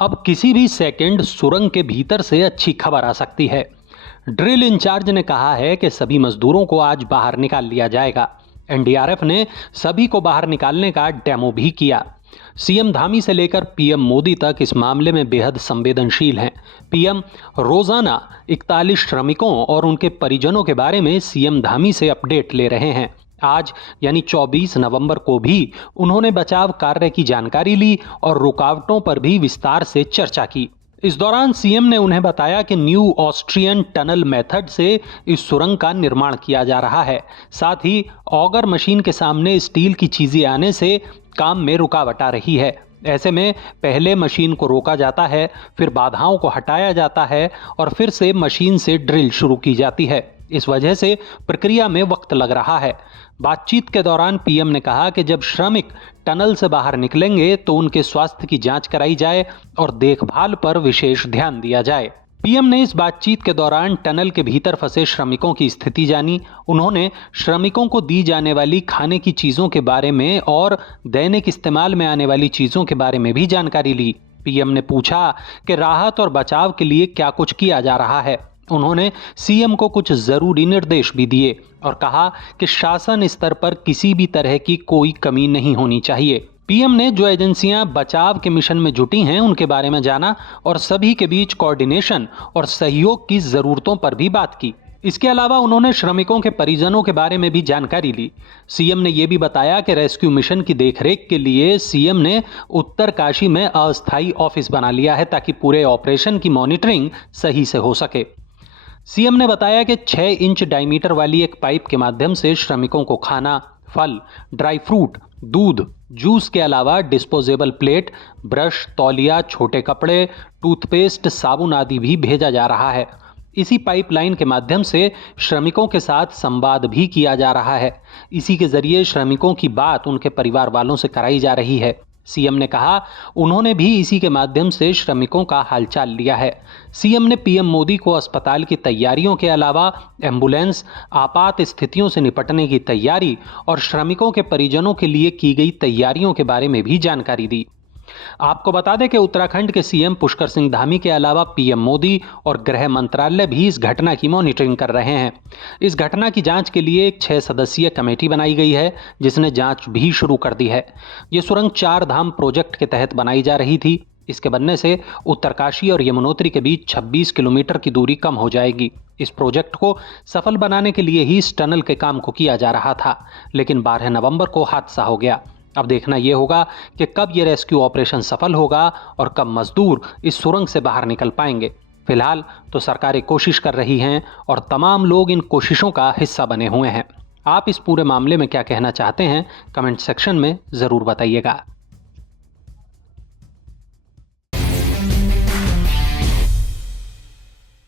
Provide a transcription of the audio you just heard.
अब किसी भी सेकंड सुरंग के भीतर से अच्छी खबर आ सकती है। ड्रिल इंचार्ज ने कहा है कि सभी मजदूरों को आज बाहर निकाल लिया जाएगा। एनडीआरएफ ने सभी को बाहर निकालने का डेमो भी किया। सीएम धामी से लेकर पीएम मोदी तक इस मामले में बेहद संवेदनशील हैं। पीएम रोजाना 41 श्रमिकों और उनके परिजनों के बारे में सीएम धामी से अपडेट ले रहे हैं। आज यानी 24 नवंबर को भी उन्होंने बचाव कार्य की जानकारी ली और रुकावटों पर भी विस्तार से चर्चा की। इस दौरान सीएम ने उन्हें बताया कि न्यू ऑस्ट्रियन टनल मेथड से इस सुरंग का निर्माण किया जा रहा है। साथ ही ऑगर मशीन के सामने स्टील की चीजें आने से काम में रुकावट आ रही है। ऐसे में पहले मशीन को रोका जाता है, फिर बाधाओं को हटाया जाता है और फिर से मशीन से ड्रिल शुरू की जाती है। इस वजह से प्रक्रिया में वक्त लग रहा है। बातचीत के दौरान पीएम ने कहा कि जब श्रमिक टनल से बाहर निकलेंगे तो उनके स्वास्थ्य की जांच कराई जाए और देखभाल पर विशेष ध्यान दिया जाए। पीएम ने इस बातचीत के दौरान टनल के भीतर फंसे श्रमिकों की स्थिति जानी। उन्होंने श्रमिकों को दी जाने वाली खाने की चीजों के बारे में और दैनिक इस्तेमाल में आने वाली चीजों के बारे में भी जानकारी ली। पीएम ने पूछा कि राहत और बचाव के लिए क्या कुछ किया जा रहा है। उन्होंने सीएम को कुछ जरूरी निर्देश भी दिए और कहा कि शासन स्तर पर किसी भी तरह की कोई कमी नहीं होनी चाहिए। पीएम ने जो एजेंसियां बचाव के मिशन में जुटी हैं उनके बारे में जाना और सभी के बीच कोऑर्डिनेशन और सहयोग की जरूरतों पर भी बात की। इसके अलावा उन्होंने श्रमिकों के परिजनों के बारे में भी जानकारी ली। सीएम ने यह भी बताया कि रेस्क्यू मिशन की देखरेख के लिए सीएम ने उत्तरकाशी में अस्थायी ऑफिस बना लिया है ताकि पूरे ऑपरेशन की मॉनिटरिंग सही से हो सके। सीएम ने बताया कि 6 इंच डायमीटर वाली एक पाइप के माध्यम से श्रमिकों को खाना, फल, ड्राई फ्रूट, दूध, जूस के अलावा डिस्पोजेबल प्लेट, ब्रश, तौलिया, छोटे कपड़े, टूथपेस्ट, साबुन आदि भी भेजा जा रहा है। इसी पाइपलाइन के माध्यम से श्रमिकों के साथ संवाद भी किया जा रहा है। इसी के जरिए श्रमिकों की बात उनके परिवार वालों से कराई जा रही है। सीएम ने कहा उन्होंने भी इसी के माध्यम से श्रमिकों का हालचाल लिया है। सीएम ने पीएम मोदी को अस्पताल की तैयारियों के अलावा एम्बुलेंस, आपात स्थितियों से निपटने की तैयारी और श्रमिकों के परिजनों के लिए की गई तैयारियों के बारे में भी जानकारी दी। आपको बता दें कि उत्तराखंड के सीएम पुष्कर सिंह धामी के अलावा पीएम मोदी और गृह मंत्रालय भी इस घटना की मॉनिटरिंग कर रहे हैं। इस घटना की जांच के लिए एक 6 सदस्यीय कमेटी बनाई गई है जिसने जांच भी शुरू कर दी है। ये सुरंग 4 धाम प्रोजेक्ट के तहत बनाई जा रही थी। इसके बनने से उत्तरकाशी और यमुनोत्री के बीच 26 किलोमीटर की दूरी कम हो जाएगी। इस प्रोजेक्ट को सफल बनाने के लिए ही इस टनल के काम को किया जा रहा था, लेकिन 12 नवंबर को हादसा हो गया। अब देखना यह होगा कि कब यह रेस्क्यू ऑपरेशन सफल होगा और कब मजदूर इस सुरंग से बाहर निकल पाएंगे। फिलहाल तो सरकारें कोशिश कर रही हैं और तमाम लोग इन कोशिशों का हिस्सा बने हुए हैं। आप इस पूरे मामले में क्या कहना चाहते हैं, कमेंट सेक्शन में ज़रूर बताइएगा।